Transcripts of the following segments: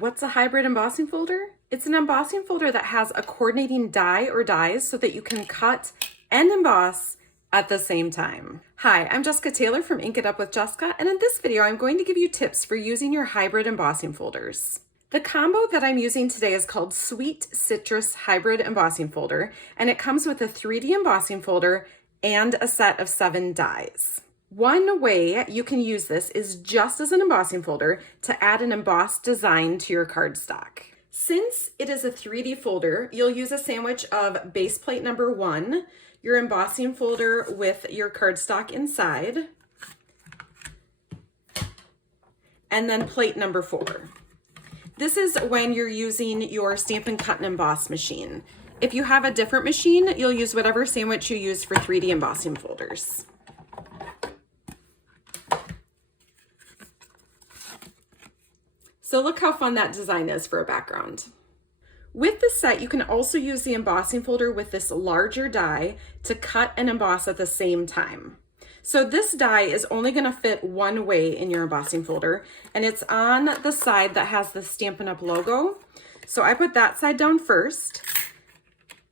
What's a hybrid embossing folder? It's an embossing folder that has a coordinating die or dies so that you can cut and emboss at the same time. Hi, I'm Jessica Taylor from Ink It Up with Jessica, and in this video I'm going to give you tips for using your hybrid embossing folders. The combo that I'm using today is called Sweet Citrus Hybrid Embossing Folder, and it comes with a 3D embossing folder and a set of 7 dies. One way you can use this is just as an embossing folder to add an embossed design to your cardstock. Since it is a 3D folder, you'll use a sandwich of base plate number 1, your embossing folder with your cardstock inside, and then plate number 4. This is when you're using your Stampin' Cut and Emboss machine. If you have a different machine, you'll use whatever sandwich you use for 3D embossing folders. So look how fun that design is for a background. With this set, you can also use the embossing folder with this larger die to cut and emboss at the same time. So this die is only going to fit one way in your embossing folder, and it's on the side that has the Stampin' Up! Logo. So I put that side down first.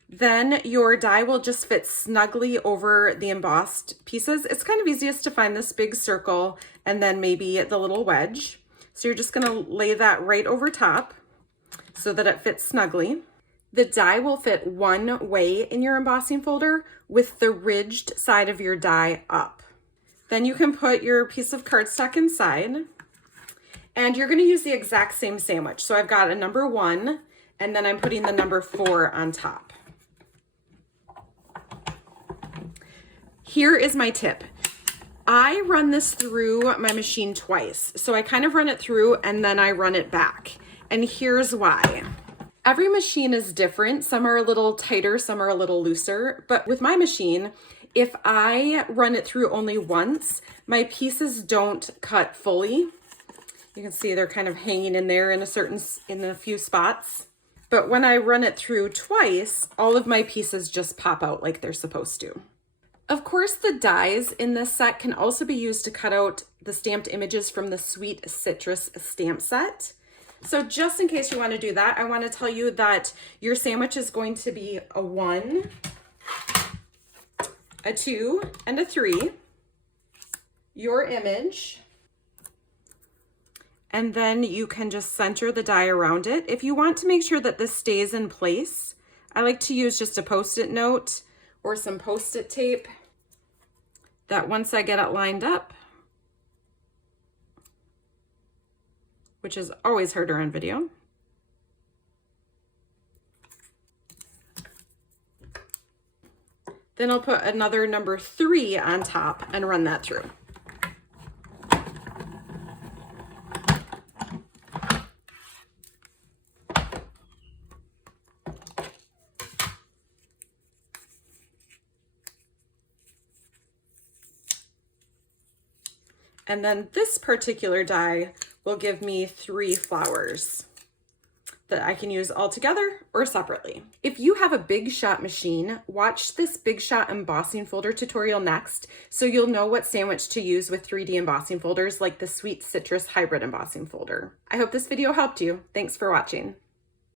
Then your die will just fit snugly over the embossed pieces. It's kind of easiest to find this big circle and then maybe the little wedge. So you're just going to lay that right over top so that it fits snugly. The die will fit one way in your embossing folder with the ridged side of your die up. Then you can put your piece of cardstock inside, and you're going to use the exact same sandwich. So I've got a number 1, and then I'm putting the number 4 on top. Here is my tip. I run this through my machine twice. So I kind of run it through and then I run it back. And here's why. Every machine is different. Some are a little tighter, some are a little looser. But with my machine, if I run it through only once, my pieces don't cut fully. You can see they're kind of hanging in there in a few spots. But when I run it through twice, all of my pieces just pop out like they're supposed to. Of course, the dies in this set can also be used to cut out the stamped images from the Sweet Citrus stamp set. So just in case you want to do that, I want to tell you that your sandwich is going to be a 1, a 2, and a 3. Your image. And then you can just center the die around it. If you want to make sure that this stays in place, I like to use just a Post-it note or some Post-it tape that once I get it lined up, which is always harder on video, then I'll put another number 3 on top and run that through. And then this particular die will give me 3 flowers that I can use all together or separately. If you have a Big Shot machine, watch this Big Shot embossing folder tutorial next so you'll know what sandwich to use with 3D embossing folders like the Sweet Citrus Hybrid Embossing Folder. I hope this video helped you. Thanks for watching.